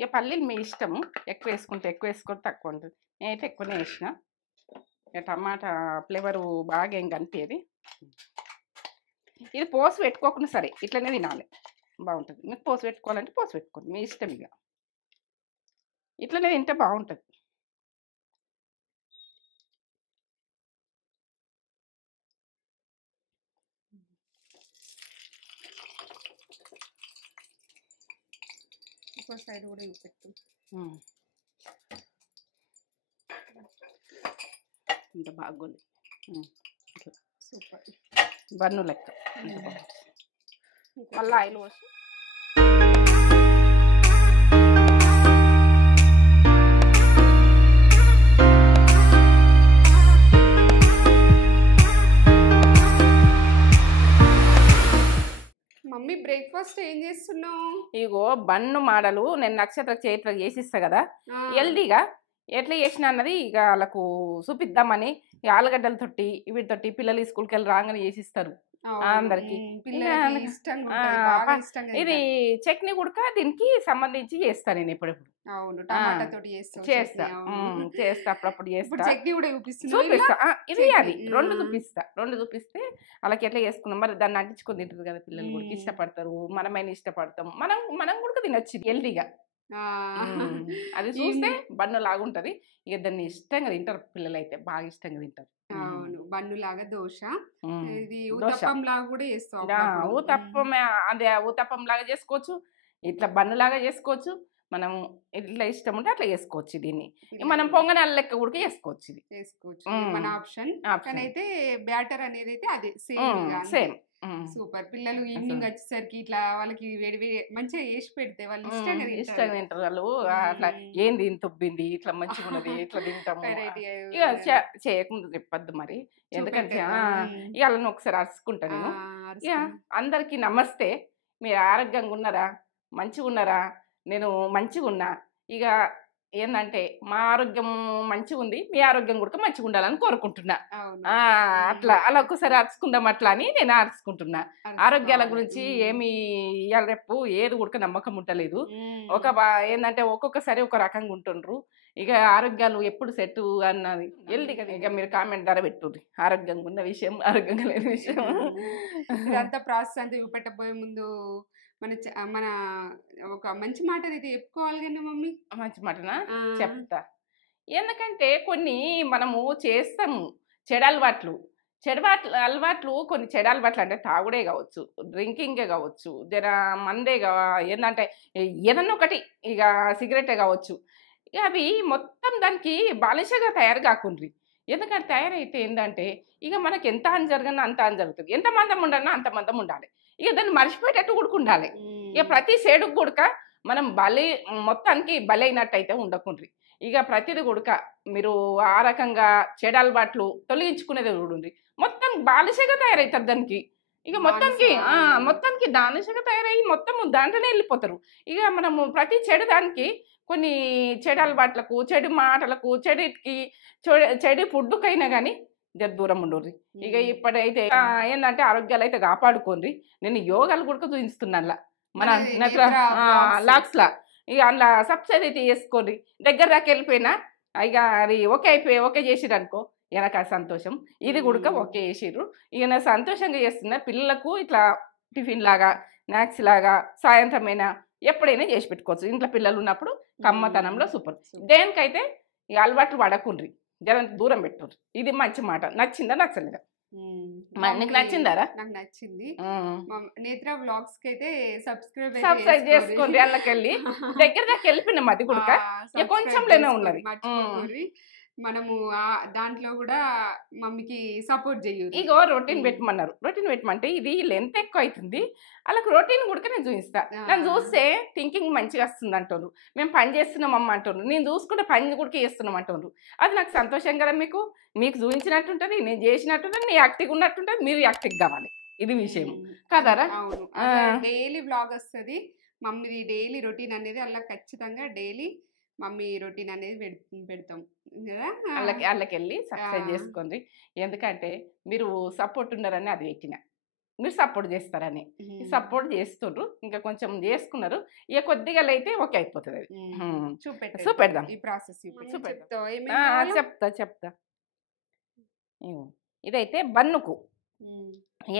ఇక పల్లీలు మీ ఇష్టము, ఎక్కువ వేసుకుంటే ఎక్కువ వేసుకుంటే తక్కువ ఉంటుంది. నేనైతే ఎక్కువనే వేసిన. ఇక టమాటా ఫ్లేవరు బాగా ఏం కనిపించేది. ఇది పోసి పెట్టుకోకుండా సరే ఇట్లనే తినాలి, బాగుంటుంది. మీకు పోసి పెట్టుకోవాలంటే పోసి పెట్టుకోండి, మీ ఇష్టం. ఇక ఇట్లనే తింటే బాగుంటుంది. ఇంకో సైడ్ కూడా పెట్టు. ఇంత బాగుంది. సూపర్ బన్ను లెక్క. మళ్ళీ ఆయిల్ పోసి మమ్మీ బ్రేక్ఫాస్ట్ ఏం చేస్తున్నావు? ఇగో బన్ను మాడలు నేను నక్షత్ర చేతిలో చేసిస్తా కదా, హెల్దీగా ఎట్లా చేసిన అన్నది ఇక వాళ్ళకు చూపిద్దామని. ఆలుగడ్డలతోటి వీటితోటి పిల్లలు స్కూల్కి వెళ్ళి రాగానే చేసిస్తారు అందరికి. ఇది చట్నీ కూడా దీనికి సంబంధించి చేస్తా నేను ఎప్పుడెప్పుడు. చేస్తా అప్పుడప్పుడు చూపిస్తా. ఇది అది రెండు చూపిస్తే వాళ్ళకి ఎట్లా చేసుకున్నాం మరి దాన్ని అంటించుకొని తింటారు కదా పిల్లలు కూడా ఇష్టపడతారు, మనమైనా ఇష్టపడతాం, మనం కూడా తినొచ్చు హెల్దీగా. అది చూస్తే బన్ను లాగుంటది. ఇక దాన్ని ఇష్టంగా తింటారు పిల్లలు, అయితే బాగా ఇష్టంగా తింటారు. అవును, బన్ను లాగా దోశ, ఇది ఊతప్పం లాగా కూడా చేస్తాం. ఊతప్పం అదే ఊతప్పం లాగా చేసుకోవచ్చు, ఇట్లా బన్ను లాగా చేసుకోవచ్చు. మనం ఇట్లా ఇష్టం ఉంటే అట్లా చేసుకోవచ్చు. దీన్ని మనం పొంగనాల లెక్క కూడా చేసుకోవచ్చు. ఇది మన ఆప్షన్. అయితే బ్యాటర్ అనేది అయితే అదే సేమ్. సూపర్. పిల్లలు ఈవినింగ్ వచ్చేసరికి ఇట్లా వాళ్ళకి వేడి వేడి మంచిగా వేసి పెడితే వాళ్ళు ఇష్టంగా తింటారు. వాళ్ళు అట్లా ఏంది ఇంత ఉబ్బింది, ఇట్లా మంచిగా ఉన్నది, ఇట్లా తింటాము. ఇక చేయకుండా చెప్పద్దు మరి, ఎందుకంటే ఇక ఒకసారి అరుచుకుంటా నేను. ఇక అందరికి నమస్తే. మీరు ఆరోగ్యంగా ఉన్నారా, మంచిగా ఉన్నారా? నేను మంచిగా ఉన్నా. ఇక ఏంటంటే మా ఆరోగ్యం మంచిగా ఉంది, మీ ఆరోగ్యం కూడా మంచిగా ఉండాలని కోరుకుంటున్నా. అలా ఒక్కసారి అరుచుకుందాం అట్లా అని నేను అరుచుకుంటున్నా. ఆరోగ్యాల గురించి ఏమి ఇవాళ రేపు ఏది కూడా నమ్మకం ఉండలేదు. ఏంటంటే ఒక్కొక్కసారి ఒక రకంగా ఉంటుండ్రు. ఇక ఆరోగ్యాలు ఎప్పుడు సెట్ అన్నది వెళ్ళి కదా. ఇక మీరు కామెంట్ ధర పెట్టుర్రి, ఆరోగ్యంగా ఉన్న విషయం, ఆరోగ్యంగా లేని విషయం. ఇదంతా ప్రాసెస్ అంతా పెట్టబోయే ముందు మన ఒక మంచి మాట అయితే చెప్పుకోవాలి కదా మమ్మీ. మంచి మాటనా చెప్తా. ఎందుకంటే కొన్ని మనము చేస్తాము చెడు అలవాట్లు కొన్ని చెడు అలవాట్లు అంటే తాగుడే కావచ్చు, డ్రింకింగే కావచ్చు, మందే ఏంటంటే ఏదన్నా ఒకటి, ఇక సిగరెటే కావచ్చు. ఇక అవి మొత్తం దానికి బాలిషగా తయారు కాకుండ్రి. ఎందుకంటే తయారైతే ఏంటంటే ఇక మనకి ఎంత అని జరగన్నా అంత అని జరుగుతుంది, ఎంత మందం ఉండన్నా అంత మందం ఉండాలి. ఇక దాన్ని మర్చిపోయేటట్టు కూడా ఉండాలి. ఇక ప్రతి సేడుకు కూడా మనం మొత్తానికి బలైనట్టయితే ఉండకుండ్రి. ఇక ప్రతిది కూడా మీరు ఆ రకంగా చెడు అలవాట్లు తొలగించుకునేది చూడండి. మొత్తం బాలిషగా తయారవుతారు దానికి. ఇక మొత్తానికి బాలిషగా తయారయ్యి మొత్తం దాంట్లోనే వెళ్ళిపోతారు. ఇక మనము ప్రతి చెడు దానికి కొన్ని చెడు అలవాట్లకు, చెడు మాటలకు, చెడు ఫుడ్కైనా కానీ దూరం ఉండరు. ఇక ఇప్పుడైతే ఏంటంటే ఆరోగ్యాలు అయితే కాపాడుకోండి. నేను యోగాలు కూడా చూపిస్తున్నాను మన లాక్స్ లా. ఇక అందులో సబ్సిడీ అయితే చేసుకోండి. దగ్గర దాకా వెళ్ళిపోయినా ఇక అది ఓకే చేసిరు అనుకో, వెనక సంతోషం. ఇది కూడా ఓకే చేసిర్రు, ఇక నా సంతోషంగా చేస్తున్నా. పిల్లలకు ఇట్లా టిఫిన్ లాగా, స్నాక్స్ లాగా, సాయంత్రమైనా ఎప్పుడైనా చేసి పెట్టుకోవచ్చు. ఇంట్లో పిల్లలు ఉన్నప్పుడు కమ్మతనంలో సూపర్. దేనికైతే ఈ అలవాట్లు పడకుండ్రి, జనం దూరం పెట్టుర్రి. ఇది మంచి మాట. నచ్చిందా నచ్చలేదా? నీకు నచ్చిందారా? నాకు నచ్చింది. నేత్ర వ్లాగ్స్ కి అయితే సబ్స్క్రైబ్ చేసుకోండి. వాళ్ళకెళ్ళి దగ్గర దాకా వెళ్ళిపోయినాం. అది కూడా కొంచెం లేనే ఉన్నది. మనము దాంట్లో కూడా మమ్మీకి సపోర్ట్ చెయ్యరు. ఇగో రొటీన్ పెట్టమన్నారు. రొటీన్ పెట్టమంటే ఇది లెంత్ ఎక్కువ అవుతుంది, వాళ్ళకి రొటీన్ కూడా నేను చూపిస్తా. నన్ను చూస్తే థింకింగ్ మంచిగా వస్తుంది అంటారు, మేము పని చేస్తున్నాం అమ్మ అంటారు, నేను చూసుకుంటే పని కూడా చేస్తున్నాం అంటారు. అది నాకు సంతోషం కదా. మీకు చూపించినట్టుంటది, నేను చేసినట్టుంటది, నీ యాక్టివ్ ఉన్నట్టుంటది, మీరు యాక్టివ్ కావాలి. ఇది విషయం కదరా. డైలీ వ్లాగ్ వస్తుంది మమ్మీది. డైలీ రొటీన్ అనేది అలా ఖచ్చితంగా డైలీ మమ్మీ రొటీన్ అనేది పెడతాం కదా. వాళ్ళకి వెళ్ళి సబ్స్క్రైబ్ చేసుకోండి. ఎందుకంటే మీరు సపోర్ట్ ఉన్నారని అది పెట్టిన. మీరు సపోర్ట్ చేస్తారని సపోర్ట్ చేస్తుండ్రు, ఇంకా కొంచెం చేసుకున్నారు, ఇక కొద్దిగా అయితే ఓకే అయిపోతుంది అది. చూపెడదాం ఈ ప్రాసెస్ చెప్తా. ఇగో ఇదైతే బన్నుకు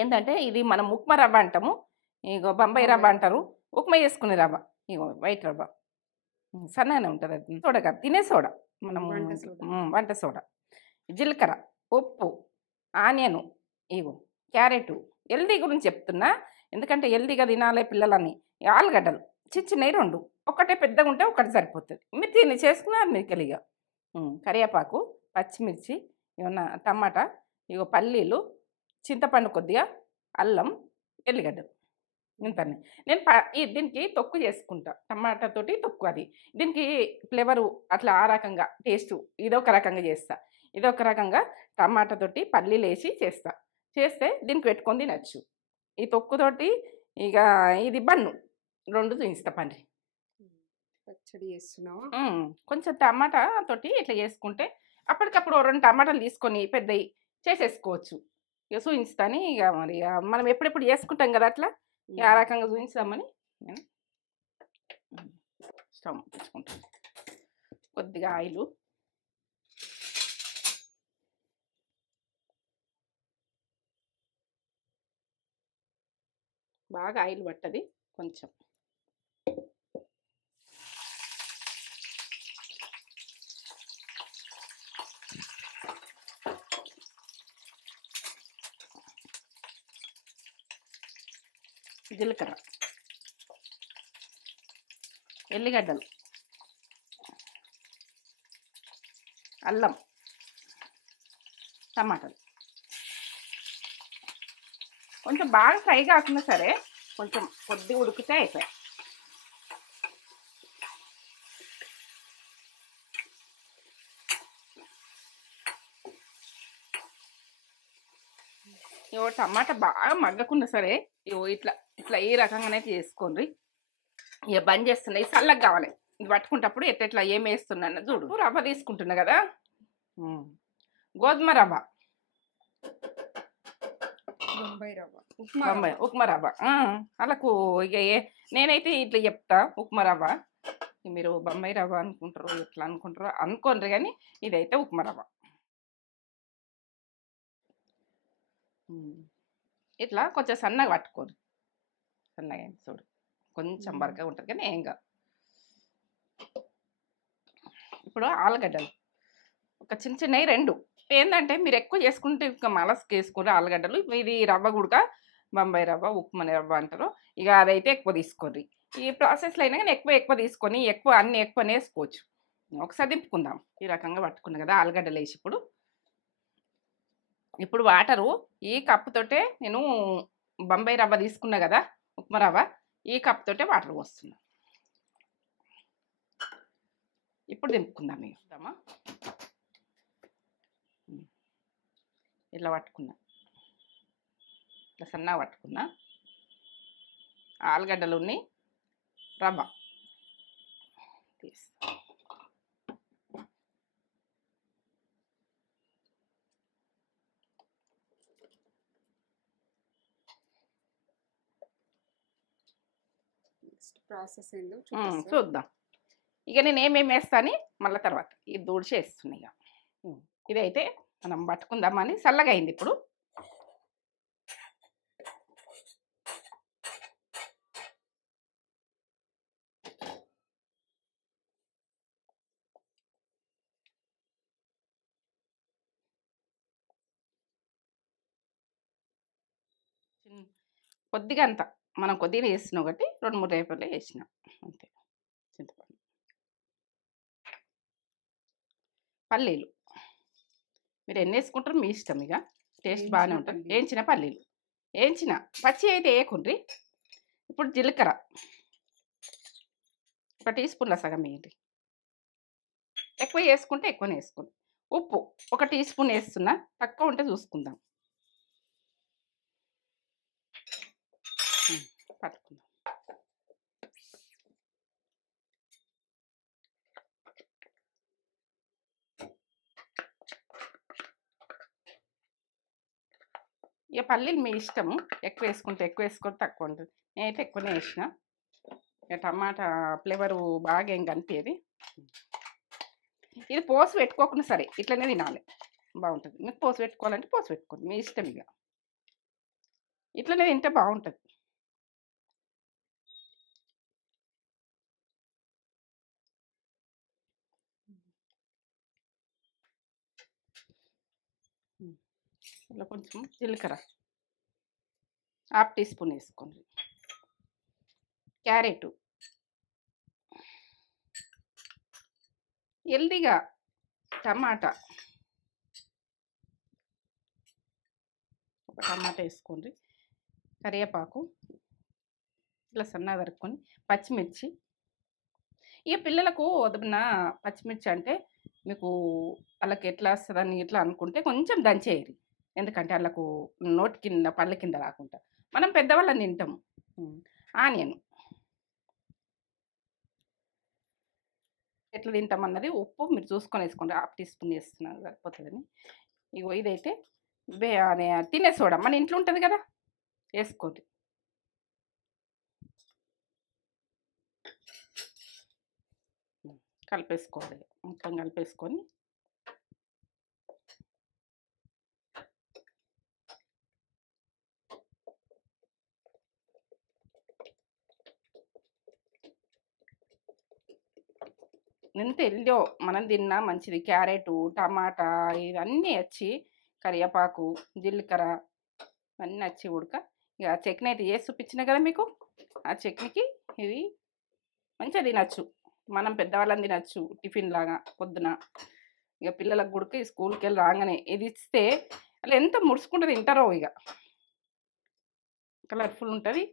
ఏంటంటే ఇది మనం ఉప్మా రవ్వ అంటాము, ఇగో బొంబాయి రవ్వ అంటారు, ఉప్మా చేసుకునే రవ్వ, ఇగో వైట్ రవ్వ సన్నగానే ఉంటుంది, అది సోడా కాదు, తినే సోడా, మనం వంట సోడా, జీలకర్ర, ఉప్పు, ఆనియను, ఇగో క్యారెట్, హెల్దీ గురించి చెప్తున్నా ఎందుకంటే హెల్దీగా తినాలి పిల్లలని. ఆలుగడ్డలు చిన్నవి 2, ఒకటే పెద్దగా ఉంటే ఒకటి సరిపోతుంది, మీరు తిని చేసుకున్నారు మీరు కలిగా. కరివేపాకు, పచ్చిమిర్చి, ఏమన్నా టమాటా, ఇగో పల్లీలు, చింతపండు కొద్దిగా, అల్లం, ఎల్లిగడ్డలు, ఇంతనే. నేను దీనికి తొక్కు చేసుకుంటా, టమాటాతోటి తొక్కు, అది దీనికి ఫ్లేవరు అట్లా ఆ రకంగా టేస్టు ఇదొక రకంగా చేస్తా, ఇదొక రకంగా టమాటాతోటి పల్లీలు వేసి చేస్తే దీనికి పెట్టుకొని తినచ్చు. ఈ తొక్కుతోటి ఇక ఇది బన్ను 2 చూపిస్తా పండి. పచ్చడి చేస్తున్నావా? కొంచెం టమాటా తోటి ఇట్లా చేసుకుంటే అప్పటికప్పుడు 2 టమాటాలు తీసుకొని పెద్దవి చేసేసుకోవచ్చు. ఇక చూపిస్తాను, ఇక మరి మనం ఎప్పుడెప్పుడు చేసుకుంటాం కదా అట్లా ఆ రకంగా చూపిస్తామని నేను స్టవ్ తెచ్చుకుంటాను. కొద్దిగా ఆయిలు, బాగా ఆయిల్ పట్టది కొంచెం. జీలకర్ర, ఎల్లిగడ్డలు, అల్లం, టమాటాలు కొంచెం బాగా ఫ్రై కాకుండా సరే కొంచెం కొద్దిగా ఉడికితే అయిపోయాయి. ఇవో టమాటా బాగా మగ్గకుండా సరే ఇవో ఇట్లా ఇట్లా ఈ రకంగానే చేసుకోండి. ఇక బంద్ చేస్తున్నాయి, చల్లగా కావాలి. ఇది పట్టుకుంటప్పుడు ఎట్లా ఏం వేస్తున్నా చూడు. రవ్వ తీసుకుంటున్నా కదా, గోధుమ రవ్వ, ఉప్మా రవ్వ. అలాకు ఇక నేనైతే ఇట్లా చెప్తా ఉప్మా రవ్వ, మీరు బొంబాయి రవ్వ అనుకుంటారు ఎట్లా అనుకుంటారో అనుకోండి, కానీ ఇదైతే ఉప్మా రవ్వ. ఇట్లా కొంచెం సన్నగా పట్టుకోరు, సన్నగా చూడు కొంచెం బరకగా ఉంటుంది కానీ ఏం కాదు. ఇప్పుడు ఆలుగడ్డలు ఒక చిన్నవి 2 ఏంటంటే మీరు ఎక్కువ చేసుకుంటే ఇంకా మలస్కి వేసుకోండి ఆలుగడ్డలు. ఇది రవ్వ గుడక బొంబాయి రవ్వ ఉప్మా రవ్వ అంటారు, ఇక అదైతే ఎక్కువ తీసుకోండి. ఈ ప్రాసెస్లో అయినా కానీ ఎక్కువ తీసుకొని అన్నీ ఎక్కువనే వేసుకోవచ్చు. ఒకసారి దింపుకుందాం. ఈ రకంగా పట్టుకున్నా కదా ఆలుగడ్డలు వేసి ఇప్పుడు వాటరు ఈ కప్పుతోటే నేను బొంబాయి రవ్వ తీసుకున్నా కదా ఉప్మా రవ్వ, ఈ కప్పుతోటే వాటర్ పోస్తున్నా. ఇప్పుడు దింపుకుందాం. ఇస్తామా ఇట్లా పట్టుకున్నా, ఇట్లా సన్నగా పట్టుకున్నా ఆలుగడ్డలుని రవ్వ తీస్తా. ప్రాసెస్ చూద్దాం. ఇక నేను ఏమేమి వేస్తాను మళ్ళీ తర్వాత ఇది దూడిచి వేస్తున్నా. ఇక ఇదైతే మనం పట్టుకుందామని చల్లగా అయింది. ఇప్పుడు కొద్దిగా అంత మనం కొద్దిగా వేసినాం ఒకటి 2-3 రేపర్లు వేసినాం అంతే. చింతపండు, పల్లీలు మీరు ఎన్ని వేసుకుంటారో మీ ఇష్టం, ఇక టేస్ట్ బాగానే ఉంటుంది. వేయించిన పల్లీలు, వేయించిన పచ్చి అయితే వేయకుండ్రి. ఇప్పుడు జీలకర్ర 1 టీ స్పూన్ల సగం వేయండి, ఎక్కువ వేసుకుంటే ఎక్కువనే వేసుకోండి. ఉప్పు 1 టీ స్పూన్ వేస్తున్నా, తక్కువ ఉంటే చూసుకుందాం. పట్టుకుందాం. ఇక పల్లీలు మీ ఇష్టము, ఎక్కువ వేసుకుంటే ఎక్కువ వేసుకుంటే తక్కువ ఉంటుంది. నేనైతే ఎక్కువనే వేసిన. ఇక టమాటా ఫ్లేవరు బాగా ఏం కనిపించేది. ఇది పోసి పెట్టుకోకుండా సరే ఇట్లనే తినాలి, బాగుంటుంది. మీకు పోసి పెట్టుకోవాలంటే పోసి పెట్టుకోండి, మీ ఇష్టం. ఇక ఇట్లనే తింటే బాగుంటుంది. ఇలా కొంచెం జీలకర్ర 1/2 టీ స్పూన్ వేసుకోండి. క్యారెట్ హెల్దీగా, టమాటా ఒక టమాటా వేసుకోండి. కరివేపాకు ఇట్లా సన్నగా తరుక్కొని, పచ్చిమిర్చి. ఇక పిల్లలకు వదిన పచ్చిమిర్చి అంటే మీకు వాళ్ళకి ఎట్లా వస్తుందని ఇట్లా అనుకుంటే కొంచెం దంచేయరు, ఎందుకంటే వాళ్ళకు నోటి కింద పళ్ళ కింద రాకుండా. మనం పెద్దవాళ్ళని తింటాము. ఆనియన్ ఎట్లా తింటామన్నది ఉప్పు మీరు చూసుకొని వేసుకోండి. 1/2 టీ స్పూన్ వేస్తున్నాను సరిపోతుందని. ఇగో ఇదైతే అదే తినే సోడా మన ఇంట్లో ఉంటుంది కదా, వేసుకోండి. కలిపేసుకోవాలి, మొత్తం కలిపేసుకొని ఎంత ఎల్లో మనం తిన్నా మంచిది. క్యారెటు, టమాటా ఇవన్నీ వచ్చి, కరివేపాకు, జీలకర్ర ఇవన్నీ వచ్చి ఉడక. ఇక చట్నీ అయితే చేసి చూపించిన కదా మీకు, ఆ చట్నీకి ఇది మంచిగా తినచ్చు. మనం పెద్దవాళ్ళని తినచ్చు టిఫిన్ లాగా పొద్దున. ఇక పిల్లలకు గుడికి స్కూల్కి వెళ్ళి రాగానే ఇది ఇస్తే అలా ఎంత ముడుచుకుంటూ తింటారో. ఇక కలర్ఫుల్ ఉంటుంది,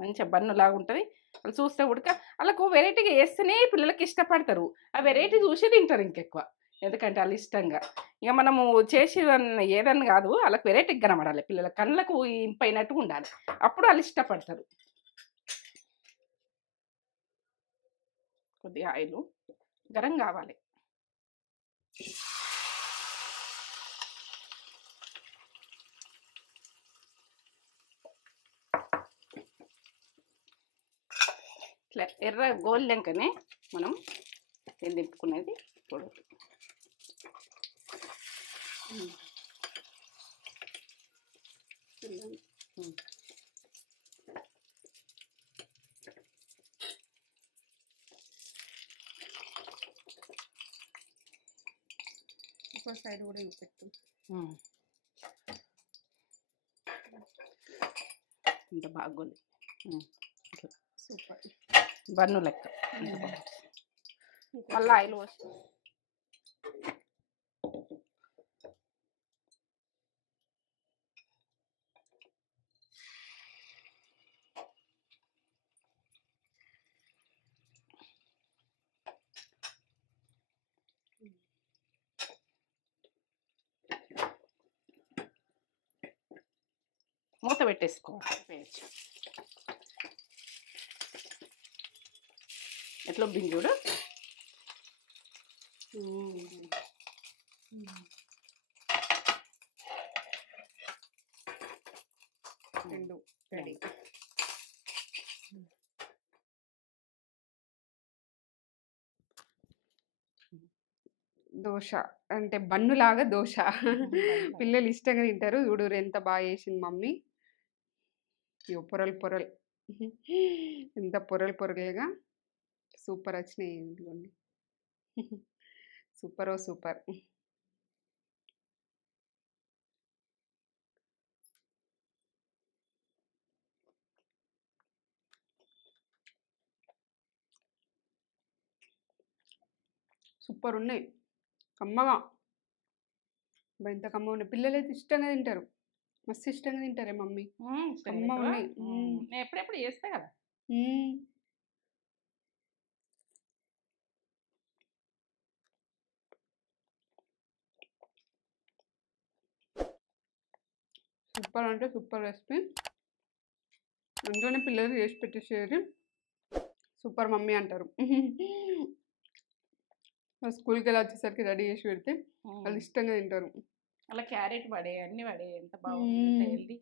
మంచిగా బన్నులాగా ఉంటుంది. వాళ్ళు చూస్తే ఉడక వాళ్ళకు వెరైటీగా వేస్తేనే పిల్లలకి ఇష్టపడతారు. ఆ వెరైటీ చూసి తింటారు ఇంకెక్కువ, ఎందుకంటే వాళ్ళు ఇష్టంగా. ఇక మనము చేసి ఏదన్నా కాదు, వాళ్ళకి వెరైటీగా కనబడాలి, పిల్లల కళ్ళకు ఇంపైనట్టుగా ఉండాలి, అప్పుడు వాళ్ళు ఇష్టపడతారు. కొద్దిగా ఆయిల్ గరం కావాలి. ఇట్లా ఎర్ర గోల్డెంకనే మనం ఏం దింపుకునేది ఇప్పుడు. ఇంకో సైడ్ కూడా పెట్టు. ఇంత బాగోదు, సూపర్ బన్ను లెక్క. మళ్ళీ ఆయిల్ పోసి మూత పెట్టేసుకోవాలి. ఎట్లా బింజుడు రెండు రెడీ. దోశ అంటే బన్నులాగా దోశ పిల్లలు ఇష్టంగా తింటారు. చూడు ఎంత బాగా చేసింది మమ్మీ. ఇగో పొరలు పొరలు, ఎంత పొరలు పొరలుగా సూపర్ వచ్చినాయి ఇంట్లోని. Super super. సూపర్ ఉన్నాయి, కమ్మగా. ఎంత కమ్మగా ఉన్నాయి, పిల్లలు అయితే ఇష్టంగా తింటారు, మస్తు ఇష్టంగా తింటారే మమ్మీ. కమ్మగా ఉన్నాయి. నేను ఎప్పుడెప్పుడు చేస్తా కదా. సూపర్ అంటే సూపర్ రెసిపీ. అందులోనే పిల్లలు చేసి పెట్టేసేది సూపర్ మమ్మీ అంటారు. స్కూల్కి వెళ్ళి వచ్చేసరికి రెడీ చేసి పెడితే వాళ్ళు ఇష్టంగా తింటారు. అలా క్యారెట్ పడే అన్ని పడే ఎంత బాగుంది ఎంత మ్మ్. హెల్దీ